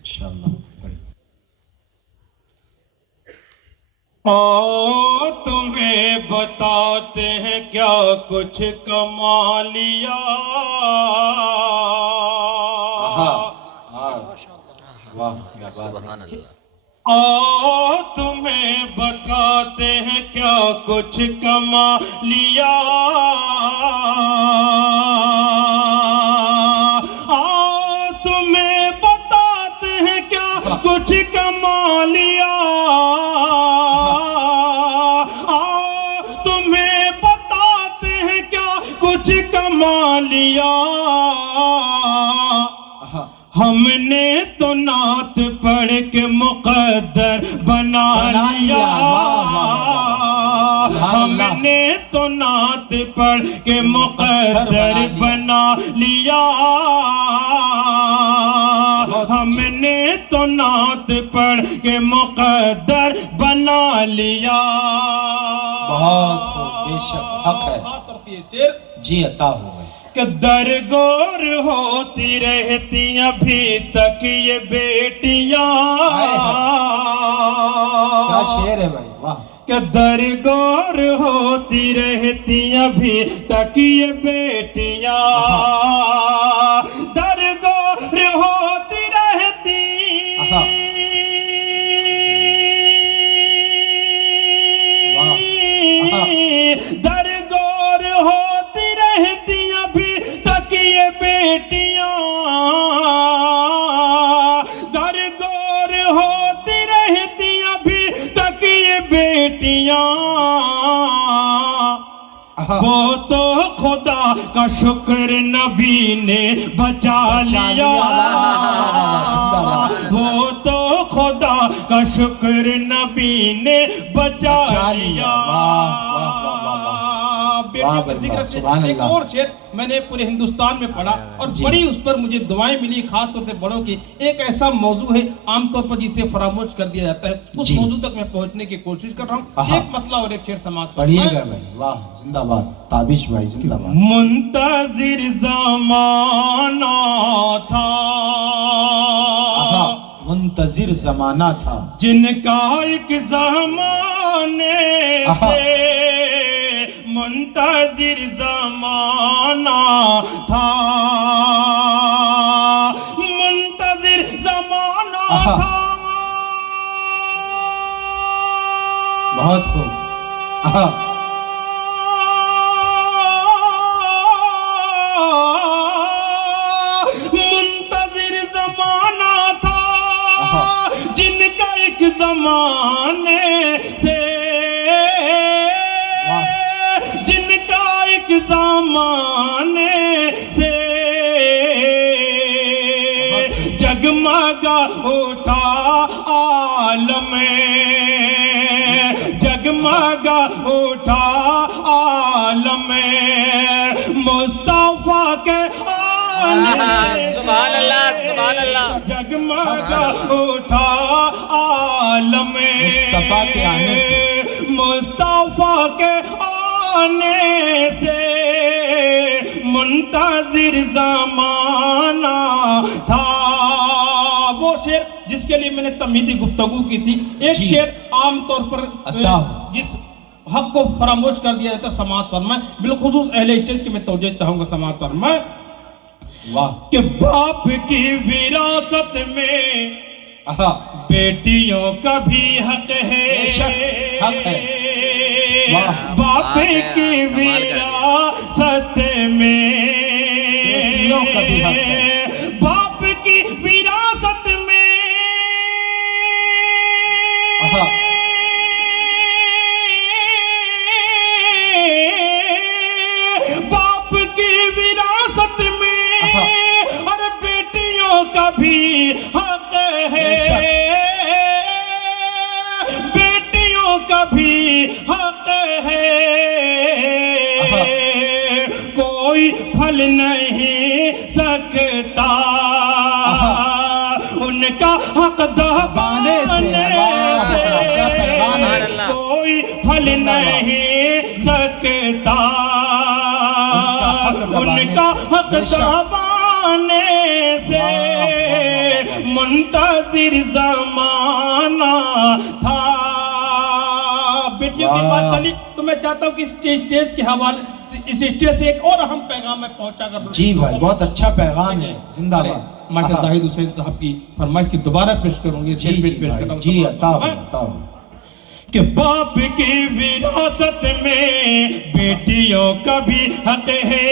انشاءاللہ. تمہیں بتاتے ہیں کیا کچھ کما لیا. سبحان اللہ. تمہیں بتاتے ہیں کیا کچھ کما لیا. تمہیں بتاتے ہیں کیا کچھ کما لیا. تمہیں بتاتے ہیں کیا کچھ کما لیا. ہم نے تو نعت پڑھ کے مقدر بنا لیا. ہم نے تو نعت پڑھ کے مقدر بنا لیا. ہم نے تو نعت پڑھ کے مقدر بنا لیا. بہت خوب، بے شک حق ہے جی، عطا ہو گئے. کہ درگور ہوتی رہتی ابھی تک یہ بیٹیاں. کیا شعر ہے بھائی، واہ. کہ درگور ہوتی رہتی ابھی تک یہ بیٹیاں. درگور ہوتی رہتی درگور ہوتی رہتی ابھی تک یہ بیٹیاں. درگور ہوتی رہتی ابھی تک یہ بیٹیاں. وہ تو خدا کا شکر نبی نے بچا لیا. وہ تو خدا کا شکر نبی نے بچا لیا. ذکر سے ایک اور شعر میں نے پورے ہندوستان میں پڑھا اور بڑی اس پر مجھے دعائیں ملی، خاص طور سے بڑوں کی. ایک ایسا موضوع ہے عام طور پر جسے فراموش کر دیا جاتا ہے، اس موضوع تک میں پہنچنے کی کوشش کر رہا ہوں. ایک مطلب اور ایک شعر سماعت پڑھیے گا بھائی. واہ، زندہ باد تابش بھائی، زندہ باد. منتظر زمانہ تھا، منتظر زمانہ تھا، جن کا ایک زمانے سے منتظر زمانہ تھا. منتظر زمانہ تھا. بہت خوب. منتظر زمانہ تھا، جن کا ایک زمانے سے زمانے سے جگمگا اٹھا عالم، جگمگا اٹھا عالم مصطفیٰ کے آنے سے. سبحان اللہ، سبحان اللہ. جگمگا اٹھا عالم مصطفیٰ کے آنے سے، مصطفیٰ کے آنے سے. منتظر زمانہ تھا. وہ شعر جس کے لیے میں نے تمہیدی گفتگو کی تھی. ایک شعر عام طور پر جس حق کو فراموش کر دیا جاتا ہے، سماعت فرمائیں. بالخصوص اہل اسٹیج کی میں توجہ چاہوں گا، سماعت فرمائیں. کہ باپ کی وراثت میں بیٹیوں کا بھی حق ہے. حق ہے. باپ کی وراثت میں بیٹیوں کا بھی حق ہے. باپ کی وراثت میں باپ کی وراثت میں اور بیٹیوں کا بھی حق ہے. بیٹیوں کا بھی حق ہے. کوئی پھل نہیں سکتا ان کا حق دبانے سے. کوئی پھل نہیں سکتا ان کا حق دبانے منتظر زمانہ تھا. بیٹیوں کی بات چلی تو میں چاہتا ہوں کہ اس اسٹیج کے حوالے اس اسٹیج سے ایک اور اہم پیغام میں پہنچا کر. جی بھائی بہت اچھا پیغام ہے. زندہ باد. ماشاء زاہد حسین صاحب کی فرمائش کی دوبارہ پیش کروں گی. جی عطا ہو. کہ باپ کی وراثت میں بیٹیوں کا بھی حق ہے.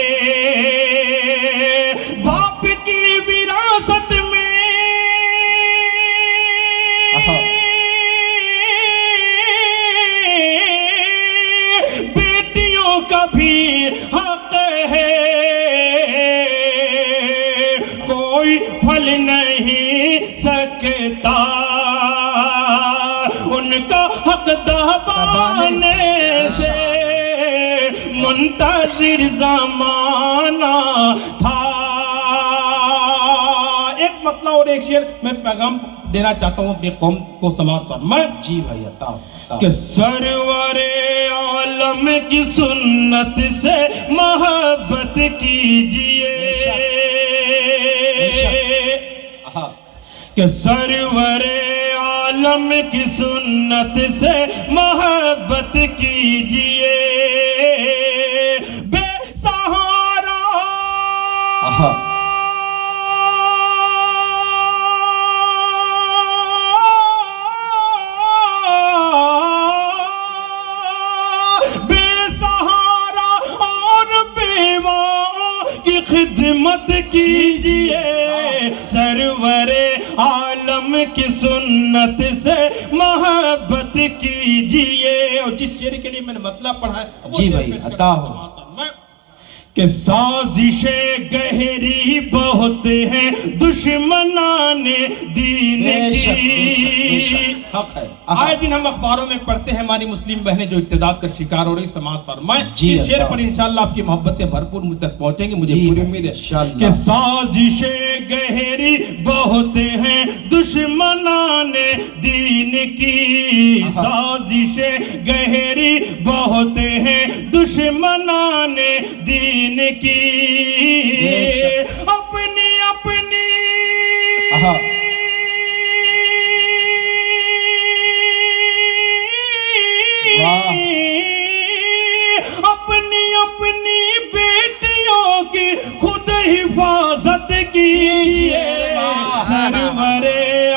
باپ کی وراثت میں بیٹیوں کا بھی حق ہے. کوئی پھل نہیں سکتا ان کا حق دبانے سے. منتظر زمانہ تھا. ایک مطلب اور ایک شعر میں پیغام دینا چاہتا ہوں اپنی قوم کو سماعت فرمائیں. جی بھائی عطا ہو. کہ سرور عالم کی سنت سے محبت کیجئے. کہ سرور عالم کی سنت سے محبت کیجئے. بے سہارا بے سہارا اور بیواؤں کی خدمت کیجئے. سرور عالم کی سنت سے محبت کیجئے. اور جس شعر کے لیے میں نے مطلب پڑھا ہے جی بھائی عطا ہو. کہ سازشیں گہری بہت ہیں دشمنان دین کی. آئے دن ہم اخباروں میں پڑھتے ہیں ہماری مسلم بہنیں جو ارتداد کا شکار ہو رہی. سماعت فرمائیں. اس شعر پر انشاءاللہ آپ کی محبتیں بھرپور مجھ تک پہنچیں گی. مجھے پوری امید ہے کہ سازشیں گہری بہت ہیں دشمنان دین کی. سازشیں گہری بہت ہیں دشمنان دین کی. اپنی اپنی اپنی اپنی بیٹیوں کی خود حفاظت کیجئے. سرور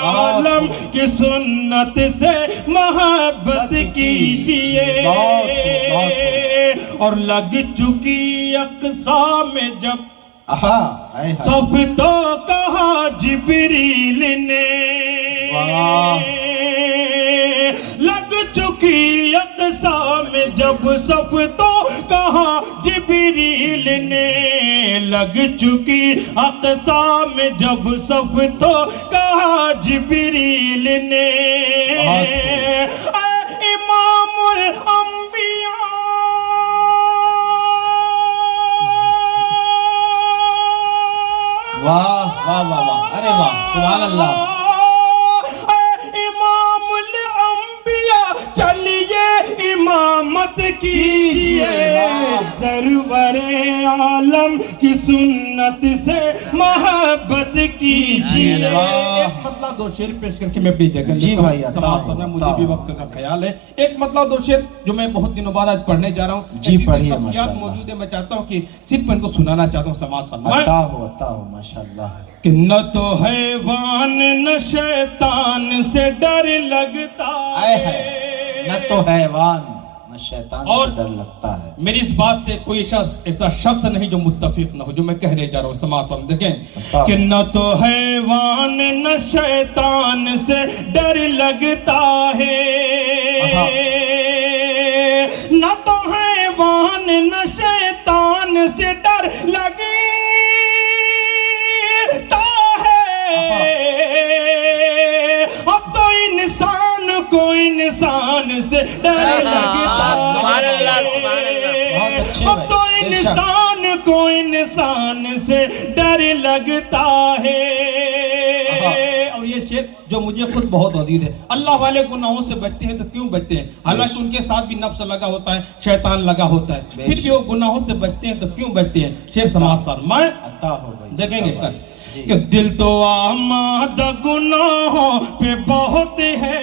عالم کی سنت سے محبت کیجئے. اور لگ چکی اقصا میں جب صف تو کہا جبریل نے. لگ چکی اقصا میں جب صف تو کہا جبریل نے. لگ چکی اقصا میں جب صف تو کہا جبریل نے. اے امام الانبیاء واہ واہ واہ واہ. ارے واہ سبحان اللہ. امام الانبیاء چلیے امامت کیجئے. سرور عالم کی سنت سے محبت کیجئے. ایک مطلب دو شعر پیش کر کے میں اپنی جگہ جی بھائی سماعت کرنا. مجھے بھی وقت کا خیال ہے. ایک مطلب دو شعر جو میں بہت دنوں بعد آج پڑھنے جا رہا ہوں. جی پڑھیے. شخصیات موجود ہے. میں چاہتا ہوں کہ صرف ان کو سنانا چاہتا ہوں. سماعت فرمائیں. عطا ہو عطا ہو ماشاءاللہ. کہ نہ تو حیوان نہ شیطان سے ڈر لگتا ہے. نہ تو حیوان نہ شیطان سے ڈر لگتا ہے. میری اس بات سے کوئی ایسا شخص نہیں جو متفق نہ ہو جو میں کہنے جا رہا ہوں. سماعت فرمائیں. دیکھیں کہ نہ تو حیوان نہ شیطان سے ڈر لگتا ہے. نہ تو حیوان نہ شیطان سے ڈر لگتا ہے. اب تو انسان کو انسان سے ڈر لگتا ہے. اب تو انسان کو انسان سے ڈر لگتا ہے. اور یہ شعر جو مجھے خود بہت عزیز ہے. اللہ والے گناہوں سے بچتے ہیں تو کیوں بچتے ہیں؟ حالانکہ ان کے ساتھ بھی نفس لگا ہوتا ہے, شیطان لگا ہوتا ہے, پھر بھی وہ گناہوں سے بچتے ہیں تو کیوں بچتے ہیں؟ شعر سماعت فرمائیں. عطا ہو بھائی. دیکھیں گے کہ دل تو آمادہ گناہوں پہ بہت ہے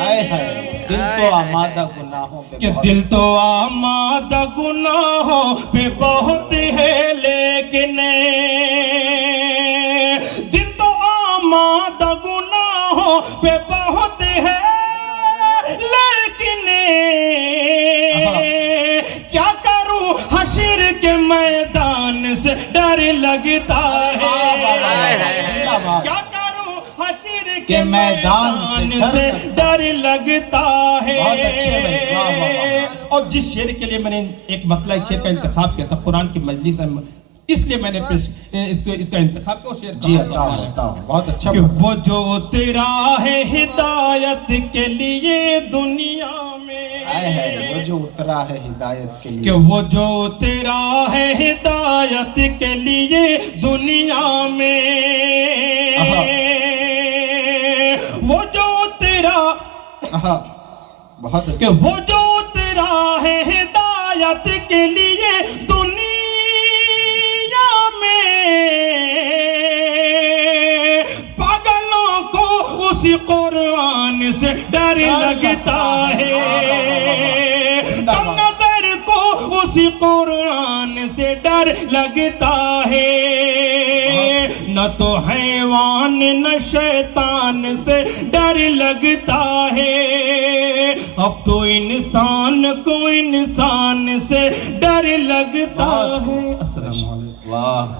آئے ہائے دل تو آمادہ گناہوں پہ کہ دل تو آمادہ گناہوں پہ بہت ہے لیکن دل تو آمادہ گناہوں پہ بہت ہے لیکن کیا کروں حشر کے میدان سے ڈر لگتا ہے کیا کروں حشر کے میدان سے ڈر لگتا ہے بہت اچھے بھائی واہ واہ واہ اور جس شعر کے لیے میں نے ایک مطلع شعر کا انتخاب کیا تھا قرآن کی مجلس میں اس لیے میں نے اس کا انتخاب کیا شعر جی عطا ہو بہت اچھا کہ وہ جو تیرا ہے ہدایت کے لیے دنیا میں آئے ہے وہ جو اترا ہے ہدایت کے کہ لیے وہ جو تیرا ہے ہدایت کے لیے دنیا میں وہ جو تیرا بہت کہ وہ جو تیرا ہے ہدایت کے لیے دنیا میں پاگلوں کو اسی قرآن سے ڈر لگتا ہے کم نظر کو اسی قرآن سے ڈر لگتا ہے نہ تو حیوان نہ شیطان سے ڈر لگتا ہے اب تو انسان کو انسان سے ڈر لگتا ہے السلام علیکم واہ